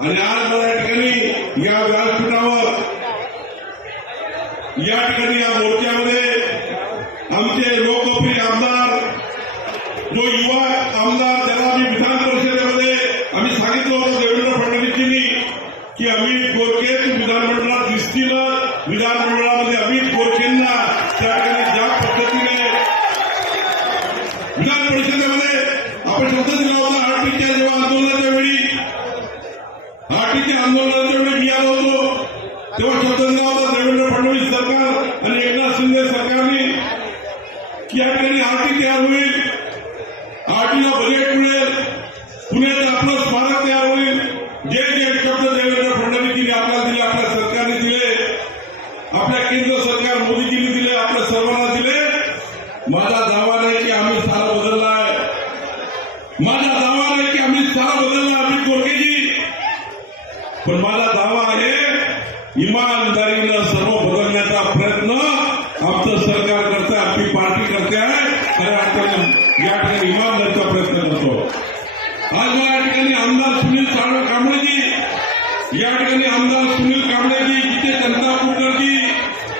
आणि आज मला या ठिकाणी या व्यासपीठावर या ठिकाणी या मोर्चामध्ये आमचे लोकप्रिय आमदार जो युवा आमदार त्याला आम्ही विधान परिषदेमध्ये आम्ही सांगितलं होतं देवेंद्र फडणवीसजींनी की अमित गोरखे विधानमंडळात दिसतील विधानमंडळामध्ये अमित गोरखेंना त्या ठिकाणी ज्या पद्धतीने विधान परिषदेमध्ये आपण शब्द दिला होता आरटीच्या जेव्हा आंदोलन आंदोलनाच्या वेळी मी होतो. तेव्हा शब्द दिला होता देवेंद्र फडणवीस सरकार आणि एकनाथ शिंदे सरकारने की या ठिकाणी आरटी तयार होईल? आरटीला बजेट मिळेल. पुण्यात आपलं स्मारक तयार होईल जे जे शब्द देवेंद्र फडणवीसजींनी आपल्याला दिले आपल्या सरकारने दिले आपल्या केंद्र सरकार मोदीजींनी दिले आपल्या सर्वांना दिले माझा दावा नाही की आम्ही सारा बदललाय माझा दावा नाही की आम्ही सारा बदलला आम्ही गोरखेजी पण मला दावा आहे. इमानदारीनं सर्व बदलण्याचा प्रयत्न आमचं सरकार करतं आपली पार्टी करते आहे खऱ्या अर्थानं या ठिकाणी इमानदारीचा प्रयत्न करतो. आज या ठिकाणी आमदार सुनील सावंत कांबळेजी. या ठिकाणी आमदार सुनील कांबळेजी जिथे जनता कुटरजी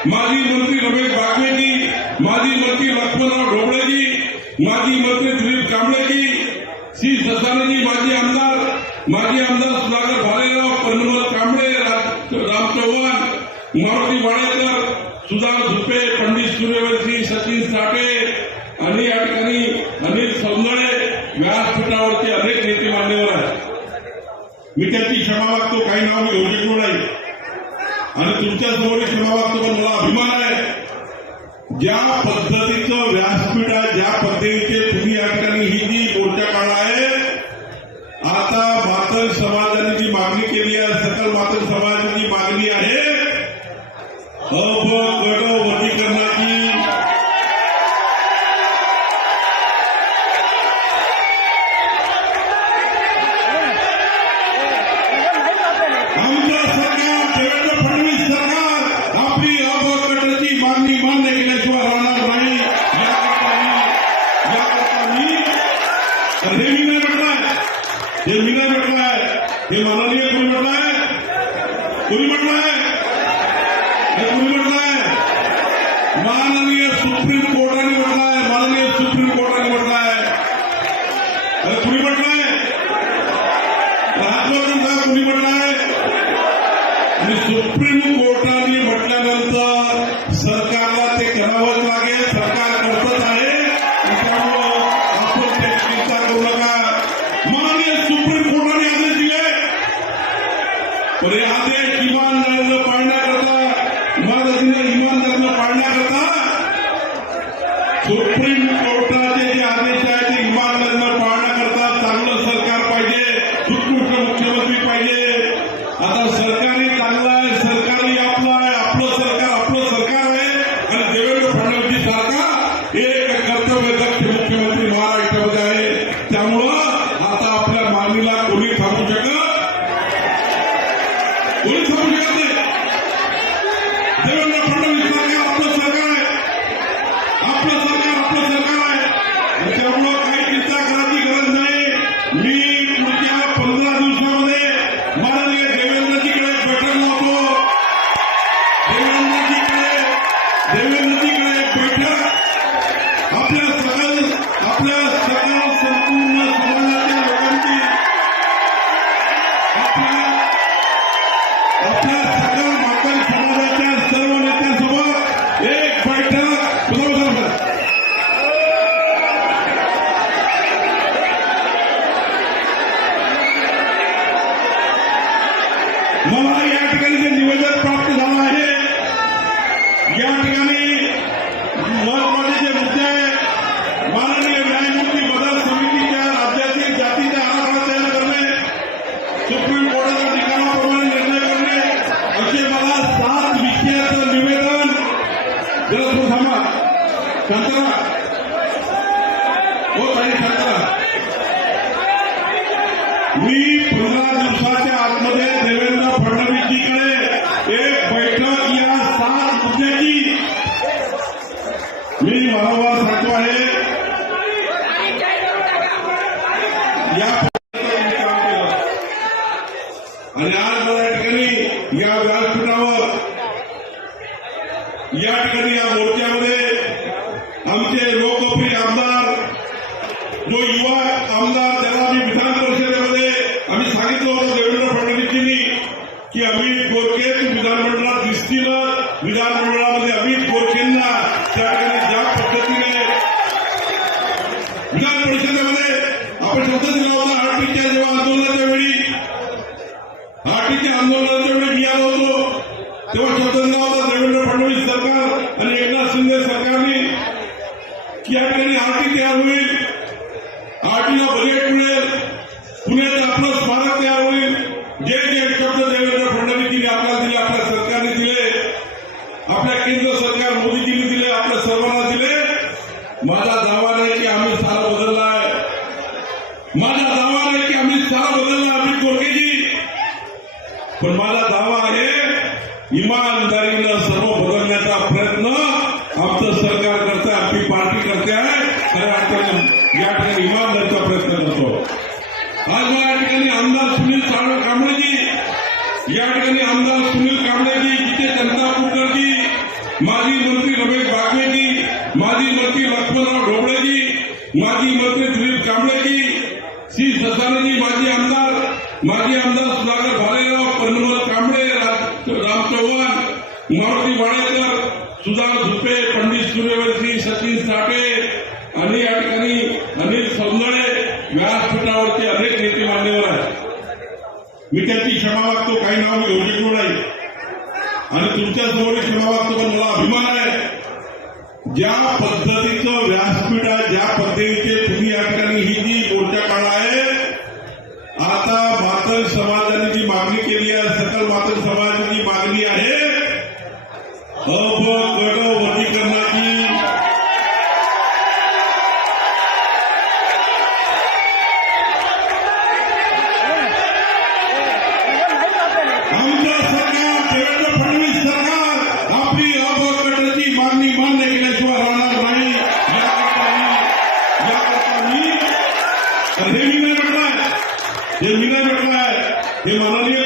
माजी मंत्री रमेश बागवेजी माजी मंत्री लक्ष्मणराव ढोबळेजी माजी मंत्री दिलीप कांबळेजी श्री ससानेजी माजी आमदार माजी आमदार सुधाकर भाले कर्नमल कांबळे राम चव्हाण मारुती वाडेकर सुधार झुपे पंडित सूर्यवंशी सचिन साठे आणि या ठिकाणी अनिल सौंदळे व्यासपीठावरचे अनेक नेते मान्यवर आहेत. मी त्यांची क्षमा मागतो काही नाव मी घेऊ शकलो नाही. आणि तुमच्यासमोर क्षमा मागतो पण मला अभिमान आहे. ज्या पद्धतीचं व्यासपीठ आहे ज्या पद्धतीचे कुणी म्हटलंय आणि सुप्रीम कोर्टाने आमचे लोकप्रिय आमदार जो युवा आमदार त्याला आम्ही विधान परिषदेमध्ये आम्ही सांगितलं होतं देवेंद्र फडणवीसजींनी की अमित गोरखे विधानमंडळात दिसतील विधानमंडळामध्ये अमित गोरखेंना त्या ठिकाणी ज्या पद्धतीने विधान परिषदेमध्ये आपण शब्द दिला होता आरटीच्या जेव्हा आंदोलनाच्या वेळी आरटीच्या आंदोलनाच्या वेळी मी आलो होतो तेव्हा शब्द दिला होता देवेंद्र फडणवीस सरकार आणि एकनाथ शिंदे सरकारने की या ठिकाणी आरटी तयार होईल आरटीला बजेट मिळेल पुण्यात आपलं स्मारक तयार होईल जे जे शब्द देवेंद्र फडणवीसजींनी आपल्याला दिले आपल्या सरकारने दिले आपल्या केंद्र सरकार मोदीजींनी दिले आपल्या सर्वांना दिले माझा दावा नाही की आम्ही सारा बदललाय माझा दावा नाही की आम्ही सारा बदलला अमित गोरखेजी पण माझा दावा आहे इमानदारीनं सर्व बदलण्याचा प्रयत्न आमचं सरकार करतं आपली पार्टी करते आहे खऱ्या अर्थानं या ठिकाणी इमानदारीचा प्रयत्न करतो. आज मला या ठिकाणी आमदार सुनील कांबळेजी या ठिकाणी आमदार सुनील कांबळेजी जिथे जनता कुलकर्णी माजी मंत्री रमेश बागवेजी माजी मंत्री लक्ष्मणराव ढोबळेजी माजी मंत्री दिलीप कांबळेजी श्री ससानाजी माजी आमदार माजी आमदार सुधाकर भालेराव परमल कांबळे रा- राम चव्हाण मारुती वाडेकर सुधार झुपे पंडित सूर्यवंशी सचिन साठे आणि या ठिकाणी अनिल सौंदळे व्यासपीठावरचे अनेक नेते मान्यवर आहेत मी त्याची क्षमा मागतो काही नाव मी घेऊ शकलो नाही आणि तुमच्या समोर क्षमा पण मला अभिमान आहे. ज्या पद्धतीचं व्यासपीठ आहे ज्या पद्धतीचे तुम्ही या ठिकाणी ही जी मोर्चा काढा आहे आता मातल समाजाने जी मागणी केली आहे सकल मातल समाज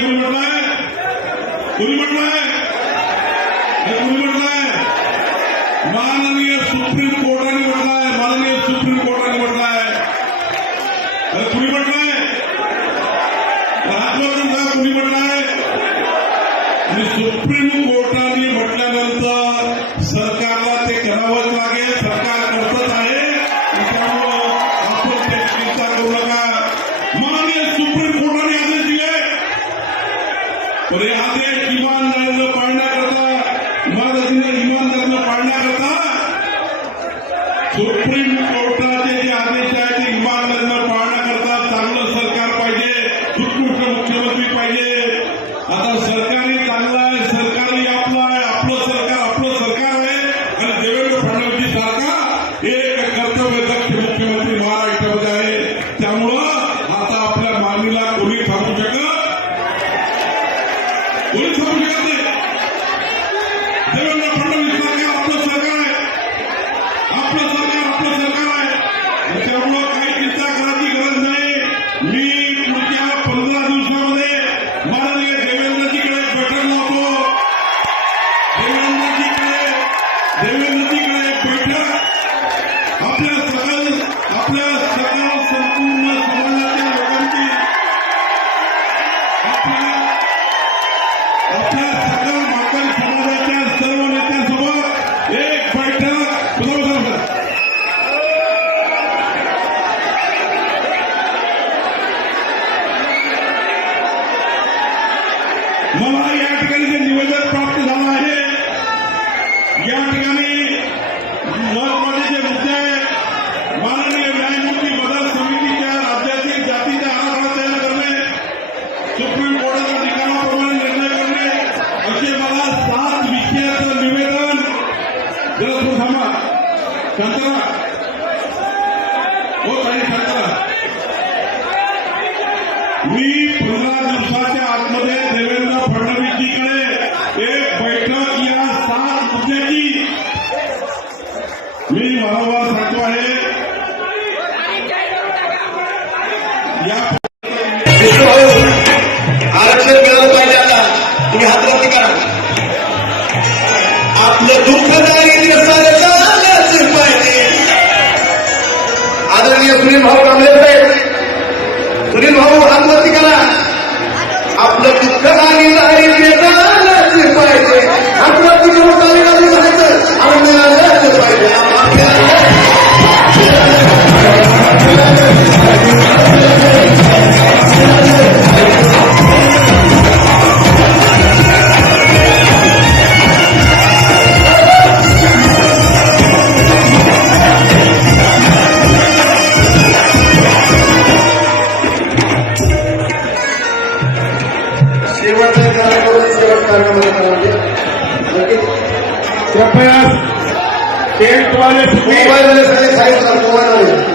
हे कोणी म्हटलंय कोणी म्हटलंय हे कोणी म्हटलंय माननीय सुप्रीम कोर्टाने म्हटलंय माननीय सुप्रीम कोर्टाने म्हटलंय हे म्हटलंय आदेश इमानदारीनं पाळण्याकरता इमानदारीनं इमानदारीनं कोणी थांबू मला या ठिकाणी जे निवेदन प्राप्त झालं आहे या ठिकाणी महत्त्वाचे जे मुद्दे आहेत माननीय न्यायमूर्ती बदल समितीच्या राज्यातील जातीचा आराखडा तयार करणे सुप्रीम कोर्टाच्या निकालाप्रमाणे निर्णय करणे असे मला सात विषयाचं निवेदन जरा थोडं